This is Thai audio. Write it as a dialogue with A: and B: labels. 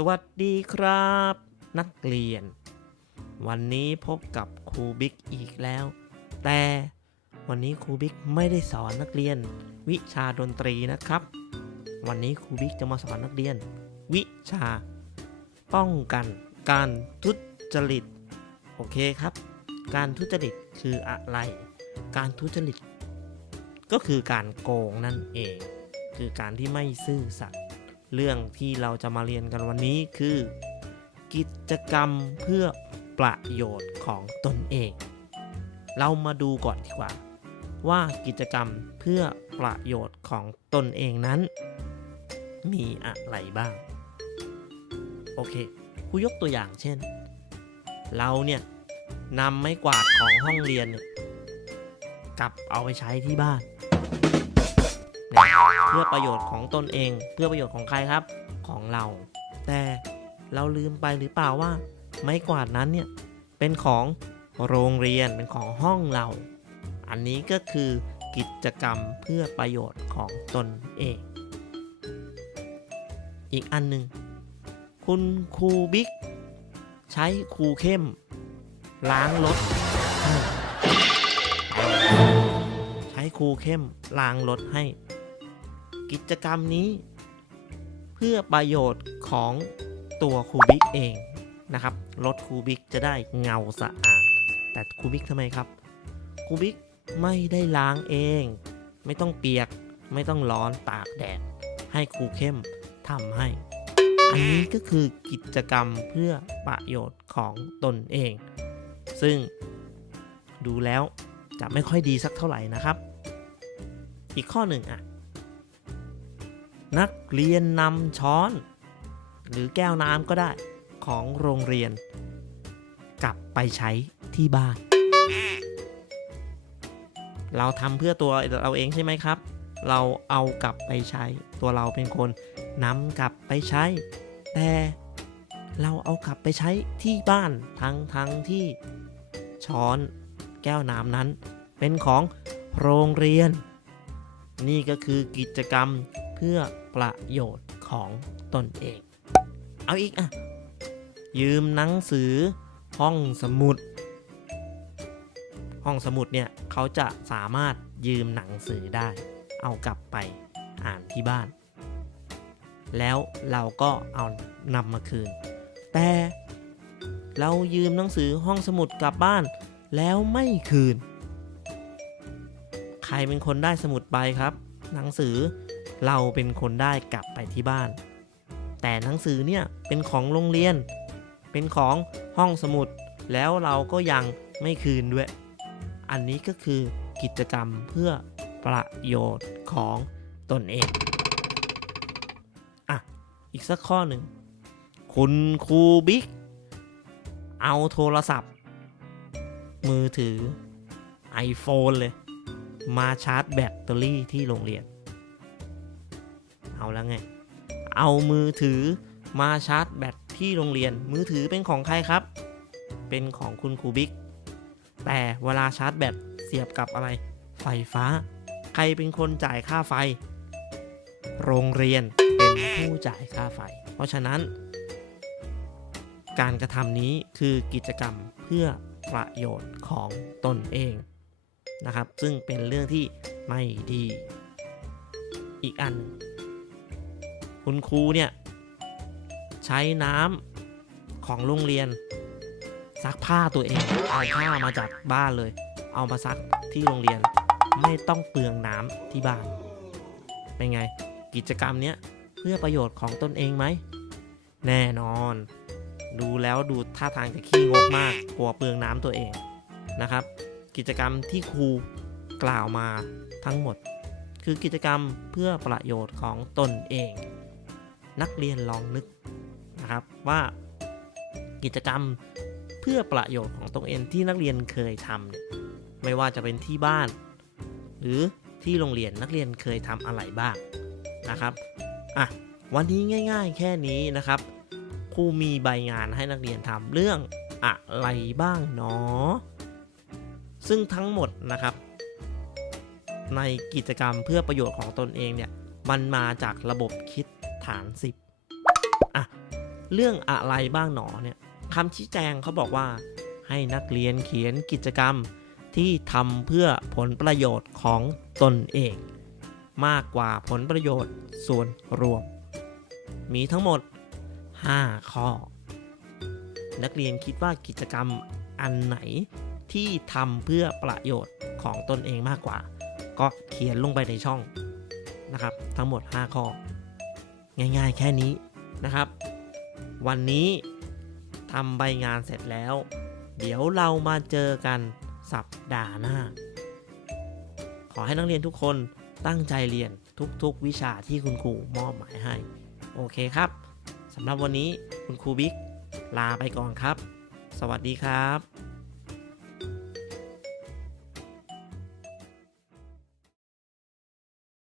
A: สวัสดีครับ นักเรียน วันนี้พบกับครูบิ๊กอีกแล้ว แต่วันนี้ครูบิ๊กไม่ได้สอนนักเรียน วิชาดนตรีนะครับ วันนี้ครูบิ๊กจะมาสอนนักเรียน วิชา ป้องกันการทุจริต โอเคครับ การทุจริตคืออะไร การทุจริต ก็คือการโกงนั่นเอง คือการที่ไม่ซื่อสัตย์ เรื่องที่เราจะมาเรียนกันวันนี้คือ กิจกรรมเพื่อประโยชน์ของตนเอง เรามาดูก่อนดีกว่า ว่ากิจกรรมเพื่อประโยชน์ของตนเองนั้น มีอะไรบ้าง โอเคครูยกตัวอย่างเช่น เราเนี่ยนำไม้กวาดของห้องเรียนกลับเอาไปใช้ที่บ้าน เพื่อประโยชน์ของตนเอง เพื่อประโยชน์ของใครครับของเรา แต่เราลืมไปหรือเปล่าว่า ไม้กวาดนั้นเนี่ยเป็นของโรงเรียนเป็นของห้องเรา อันนี้ก็คือกิจกรรมเพื่อประโยชน์ของตนเอง อีกอันหนึ่งคุณครูบิ๊กใช้ครูเข้ม ล้างรถให้ใช้ครูเข้มล้างรถให้ กิจกรรมนี้ เพื่อประโยชน์ของตัวคูบิกเองนะครับรถคูบิกจะได้เงาสะอาด แต่คูบิกทำไมครับคูบิกไม่ได้ล้างเอง ไม่ต้องเปียกไม่ต้องร้อนตากแดด ให้ครูเข้มทำให้ อันนี้ก็คือกิจกรรมเพื่อประโยชน์ของตนเอง ซึ่งดูแล้วจะไม่ค่อยดีสักเท่าไหร่นะครับ อีกข้อหนึ่งอะ นักเรียนนำช้อน หรือแก้วน้ำก็ได้ของโรงเรียน กลับไปใช้ที่บ้าน เราทำเพื่อตัวเราเองใช่ไหมครับ เราเอากลับไปใช้ ตัวเราเป็นคนนำกลับไปใช้ แต่เราเอากลับไปใช้ที่บ้านทั้งทั้งที่ช้อนแก้วน้ำนั้น เป็นของโรงเรียน นี่ก็คือกิจกรรม เพื่อประโยชน์ของตนเอง เอาอีกอะ ยืมหนังสือห้องสมุด ห้องสมุดเนี่ยเขาจะสามารถยืมหนังสือได้ เอากลับไปอ่านที่บ้าน แล้วเราก็เอานำมาคืน แต่เรายืมหนังสือห้องสมุดกลับบ้าน แล้วไม่คืน ใครเป็นคนได้สมุดไปครับ หนังสือ เราเป็นคนได้กลับไปที่บ้าน แต่หนังสือเนี่ยเป็นของโรงเรียน เป็นของห้องสมุด แล้วเราก็ยังไม่คืนด้วย อันนี้ก็คือกิจกรรมเพื่อประโยชน์ของตนเอง อะ อีกสักข้อหนึ่ง คุณครูบิ๊ก เอาโทรศัพท์ มือถือ iPhone เลย มาชาร์จแบตเตอรี่ที่โรงเรียน เอาแล้วไง เอามือถือมาชาร์จแบตที่โรงเรียน มือถือเป็นของใครครับ เป็นของคุณครูบิ๊ก แต่เวลาชาร์จแบตเสียบกับอะไร ไฟฟ้า ใครเป็นคนจ่ายค่าไฟ โรงเรียนเป็นผู้จ่ายค่าไฟ เพราะฉะนั้น การกระทำนี้คือกิจกรรมเพื่อประโยชน์ของตนเองนะครับ ซึ่งเป็นเรื่องที่ไม่ดี อีกอัน คุณครูเนี่ยใช้น้ำของโรงเรียน ซักผ้าตัวเอง เอาผ้ามาจากบ้านเลย เอามาซักที่โรงเรียน ไม่ต้องเปลืองน้ำที่บ้าน เป็นไง กิจกรรมเนี้ยเพื่อประโยชน์ของตนเองไหม แน่นอน ดูแล้วดูท่าทางจะขี้งกมาก กลัวเปลืองน้ำตัวเองนะครับ กิจกรรมที่ครูกล่าวมาทั้งหมด คือกิจกรรมเพื่อประโยชน์ของตนเอง นักเรียนลองนึกนะครับว่ากิจกรรมเพื่อประโยชน์ของตนเองที่นักเรียนเคยทำเนี่ยไม่ว่าจะเป็นที่บ้าน หรือที่โรงเรียนนักเรียนเคยทำอะไรบ้างนะครับอะวันนี้ง่าย ๆ แค่นี้นะครับครูมีใบงานให้นักเรียนทำเรื่องอะไรบ้างเนาะซึ่งทั้งหมดนะครับ ในกิจกรรมเพื่อประโยชน์ของตนเองเนี่ยมันมาจากระบบคิด ฐาน 10อะเรื่องอะไรบ้างหนอเนี่ยคำชี้แจงเขาบอกว่าให้นักเรียนเขียนกิจกรรมที่ทำเพื่อผลประโยชน์ของตนเอง มากกว่าผลประโยชน์ส่วนรวม มีทั้งหมด 5 ข้อ นักเรียนคิดว่ากิจกรรมอันไหนที่ทำเพื่อประโยชน์ของตนเองมากกว่า ก็เขียนลงไปในช่องนะครับ ทั้งหมด 5 ข้อ ง่ายๆ แค่นี้นะครับ วันนี้ทำใบงานเสร็จแล้ว เดี๋ยวเรามาเจอกันสัปดาห์หน้า ขอให้นักเรียนทุกคนตั้งใจเรียนทุกๆ วิชาที่คุณครูมอบหมายให้ โอเคครับสำหรับวันนี้คุณครูบิ๊กลาไปก่อนครับ สวัสดีครับ